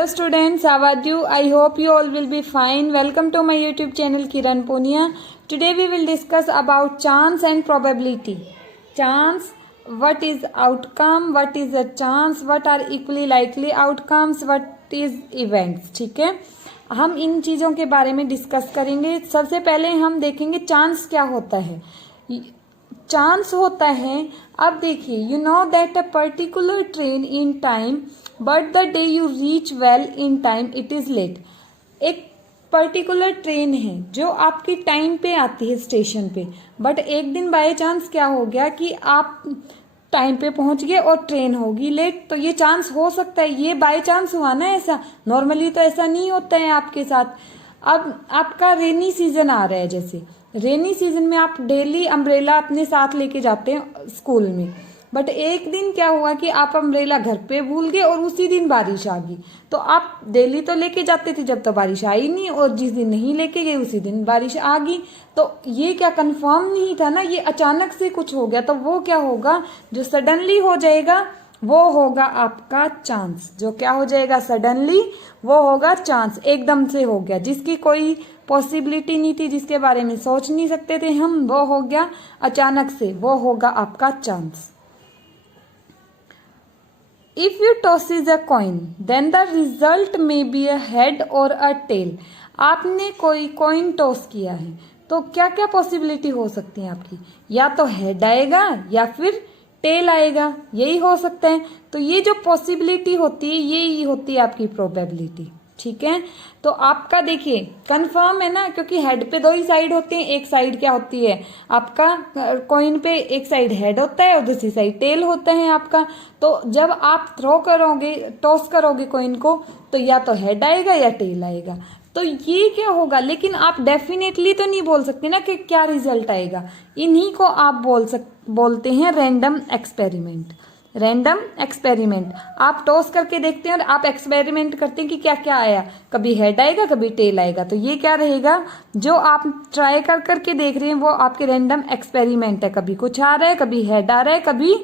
Hello students, how are you? I hope you all will be fine. Welcome to my YouTube channel Kiran Punia. Today we will discuss about chance and probability. Chance, what is outcome, what is a chance, what are equally likely outcomes, what is events. ठीक है, हम इन चीज़ों के बारे में discuss करेंगे. सबसे पहले हम देखेंगे चांस क्या होता है. चांस होता है, अब देखिए, you know that a particular train in time but the day you reach well in time it is late. एक पर्टिकुलर ट्रेन है जो आपकी टाइम पे आती है स्टेशन पे, बट एक दिन बाय चांस क्या हो गया कि आप टाइम पे पहुंच गए और ट्रेन होगी लेट. तो ये चांस हो सकता है, ये बाय चांस हुआ ना. ऐसा नॉर्मली तो ऐसा नहीं होता है आपके साथ. अब आपका रेनी सीजन आ रहा है, जैसे रेनी सीजन में आप डेली अम्ब्रेला अपने साथ लेके जाते हैं स्कूल में, बट एक दिन क्या हुआ कि आप अम्ब्रेला घर पे भूल गए और उसी दिन बारिश आ गई. तो आप डेली तो लेके जाते थे जब तो बारिश आई नहीं, और जिस दिन नहीं लेके गए उसी दिन बारिश आ गई. तो ये क्या कंफर्म नहीं था ना, ये अचानक से कुछ हो गया. तो वो क्या होगा, जो सडनली हो जाएगा वो होगा आपका चांस. जो क्या हो जाएगा सडनली, वो होगा चांस. एकदम से हो गया, जिसकी कोई पॉसिबिलिटी नहीं थी, जिसके बारे में सोच नहीं सकते थे हम, वो हो गया अचानक से, वो होगा आपका chance. If you tosses a coin, then the result may be a head or a tail. आपने कोई कॉइन टॉस किया है तो क्या क्या पॉसिबिलिटी हो सकती है आपकी, या तो हेड आएगा या फिर टेल आएगा, यही हो सकता है. तो ये जो पॉसिबिलिटी होती है यही होती है आपकी प्रोबेबिलिटी. ठीक है, तो आपका देखिए कंफर्म है ना, क्योंकि हेड पे दो ही साइड होते हैं. एक साइड क्या होती है आपका कॉइन पे, एक साइड हेड होता है और दूसरी साइड टेल होता है आपका. तो जब आप थ्रो करोगे, टॉस करोगे कॉइन को, तो या तो हेड आएगा या टेल आएगा. तो ये क्या होगा, लेकिन आप डेफिनेटली तो नहीं बोल सकते ना कि क्या रिजल्ट आएगा. इन्हीं को आप बोलते हैं रैंडम एक्सपेरिमेंट. रैंडम एक्सपेरिमेंट, आप टॉस करके देखते हैं और आप एक्सपेरिमेंट करते हैं कि क्या क्या आया, कभी हेड आएगा कभी टेल आएगा. तो ये क्या रहेगा, जो आप ट्राई कर करके देख रहे हैं वो आपके रैंडम एक्सपेरिमेंट है. कभी कुछ आ रहा है, कभी हेड आ रहा है, कभी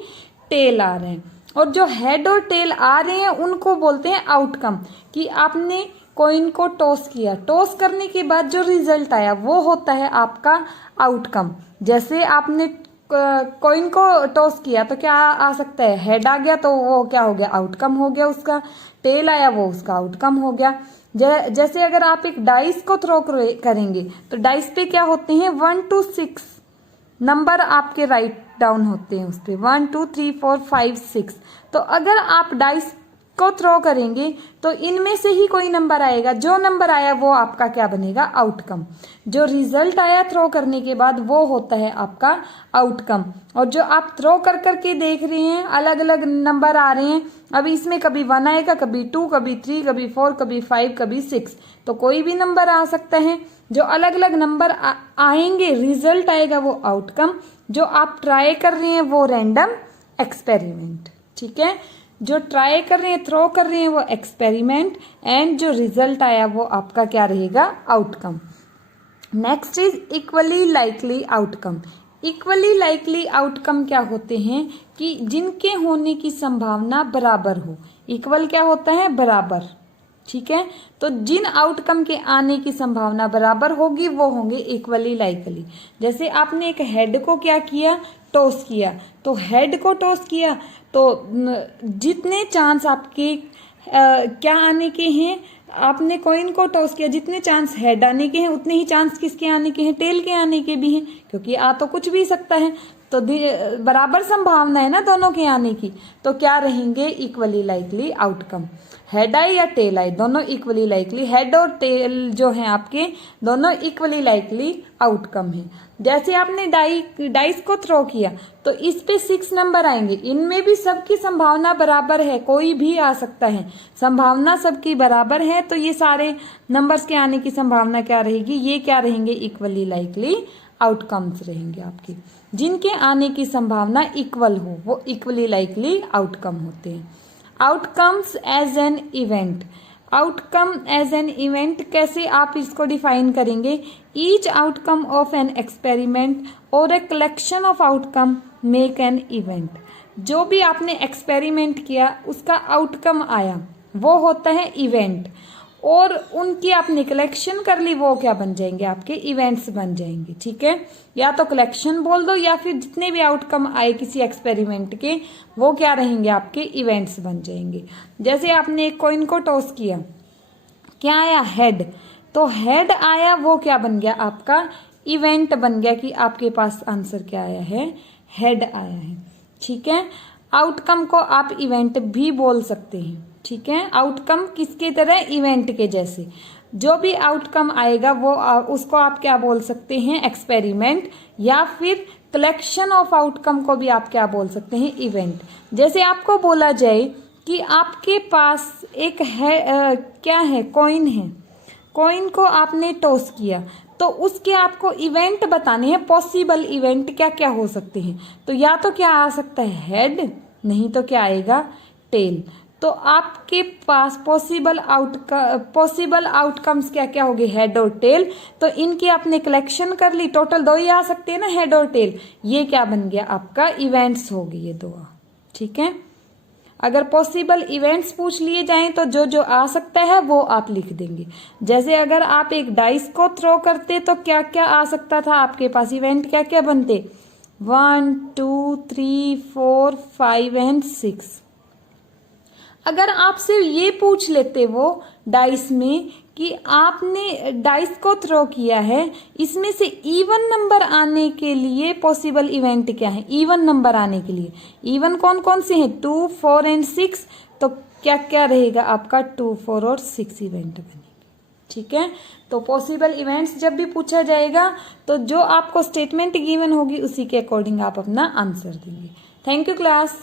टेल आ रहे हैं. और जो हेड और टेल आ रहे हैं उनको बोलते हैं आउटकम. कि आपने कॉइन को टॉस किया, टॉस करने के बाद जो रिजल्ट आया वो होता है आपका आउटकम. जैसे आपने कॉइन को टॉस किया तो क्या आ सकता है, हेड आ गया तो वो क्या हो गया, आउटकम हो गया उसका. टेल आया वो उसका आउटकम हो गया. जैसे अगर आप एक डाइस को थ्रो करेंगे तो डाइस पे क्या होते हैं 1 to 6 नंबर आपके राइट डाउन होते हैं उस पर, 1 2 3 4 5 6. तो अगर आप डाइस को थ्रो करेंगे तो इनमें से ही कोई नंबर आएगा, जो नंबर आया वो आपका क्या बनेगा, आउटकम. जो रिजल्ट आया थ्रो करने के बाद वो होता है आपका आउटकम. और जो आप थ्रो कर करके देख रहे हैं अलग अलग नंबर आ रहे हैं, अब इसमें कभी 1 आएगा, कभी 2, कभी 3, कभी 4, कभी 5, कभी 6. तो कोई भी नंबर आ सकता है. जो अलग अलग नंबर आएंगे, रिजल्ट आएगा वो आउटकम. जो आप ट्राई कर रहे हैं वो रैंडम एक्सपेरिमेंट. ठीक है, जो ट्राई कर रहे हैं, थ्रो कर रहे हैं वो एक्सपेरिमेंट, एंड जो रिजल्ट आया वो आपका क्या रहेगा, outcome. Next is equally likely outcome. Equally likely outcome क्या होते हैं कि जिनके होने की संभावना बराबर हो. इक्वल क्या होता है, बराबर. ठीक है, तो जिन आउटकम के आने की संभावना बराबर होगी वो होंगे इक्वली लाइकली. जैसे आपने एक हेड को क्या किया, टॉस किया. तो हेड को टॉस किया तो जितने चांस आपके क्या आने के हैं, आपने कॉइन को टॉस किया, जितने चांस हेड आने के हैं उतने ही चांस किसके आने के हैं, टेल के आने के भी हैं, क्योंकि आ तो कुछ भी सकता है. तो बराबर संभावना है ना दोनों के आने की. तो क्या रहेंगे, इक्वली लाइकली आउटकम. हेड आए या टेल आए, दोनों इक्वली लाइकली. हेड और टेल जो है आपके दोनों इक्वली लाइकली आउटकम है. जैसे आपने डाइस को थ्रो किया तो इस पे 6 नंबर आएंगे, इनमें भी सबकी संभावना बराबर है, कोई भी आ सकता है, संभावना सबकी बराबर है. तो ये सारे नंबर्स के आने की संभावना क्या रहेगी, ये क्या रहेंगे, इक्वली लाइकली आउटकम्स रहेंगे आपके. जिनके आने की संभावना इक्वल हो वो इक्वली लाइकली आउटकम होते हैं. Outcomes as an event. Outcome as an event कैसे आप इसको डिफाइन करेंगे, each outcome of an experiment और a collection of outcome make an event. जो भी आपने एक्सपेरिमेंट किया उसका आउटकम आया, वो होता है इवेंट, और उनकी आपने कलेक्शन कर ली, वो क्या बन जाएंगे, आपके इवेंट्स बन जाएंगे। ठीक है, या तो कलेक्शन बोल दो या फिर जितने भी आउटकम आए किसी एक्सपेरिमेंट के, वो क्या रहेंगे, आपके इवेंट्स बन जाएंगे। जैसे आपने एक कॉइन को टॉस किया, क्या आया, हेड, तो हेड आया, वो क्या बन गया, आपका इवेंट बन गया कि आपके पास आंसर क्या आया है, हेड आया है। ठीक है, आउटकम को आप इवेंट भी बोल सकते हैं। ठीक है, आउटकम किसकी तरह, इवेंट के जैसे, जो भी आउटकम आएगा वो उसको आप क्या बोल सकते हैं, एक्सपेरिमेंट, या फिर कलेक्शन ऑफ आउटकम को भी आप क्या बोल सकते हैं, इवेंट। जैसे आपको बोला जाए कि आपके पास एक है क्या है, कॉइन है, कॉइन को आपने टॉस किया, तो उसके आपको इवेंट बताने हैं, पॉसिबल इवेंट क्या क्या हो सकते हैं। तो या तो क्या आ सकता है, हेड, नहीं तो क्या आएगा, टेल। तो आपके पास पॉसिबल आउटकम्स क्या क्या हो गए, हेड और टेल। तो इनकी आपने कलेक्शन कर ली, टोटल 2 ही आ सकते हैं ना, हेड और टेल। ये क्या बन गया, आपका इवेंट्स हो गई ये 2। ठीक है, अगर पॉसिबल इवेंट्स पूछ लिए जाएं तो जो जो आ सकता है वो आप लिख देंगे। जैसे अगर आप एक डाइस को थ्रो करते तो क्या क्या आ सकता था आपके पास, इवेंट क्या क्या बनते, 1 2 3 4 5 एंड 6। अगर आपसे ये पूछ लेते वो डाइस में कि आपने डाइस को थ्रो किया है, इसमें से इवन नंबर आने के लिए पॉसिबल इवेंट क्या है, इवन नंबर आने के लिए इवन कौन कौन से हैं, 2 4 एंड 6, तो क्या क्या रहेगा आपका, 2 4 और 6 इवेंट बनेंगे। ठीक है, तो पॉसिबल इवेंट्स जब भी पूछा जाएगा तो जो आपको स्टेटमेंट गिवन होगी उसी के अकॉर्डिंग आप अपना आंसर देंगे। Thank you class.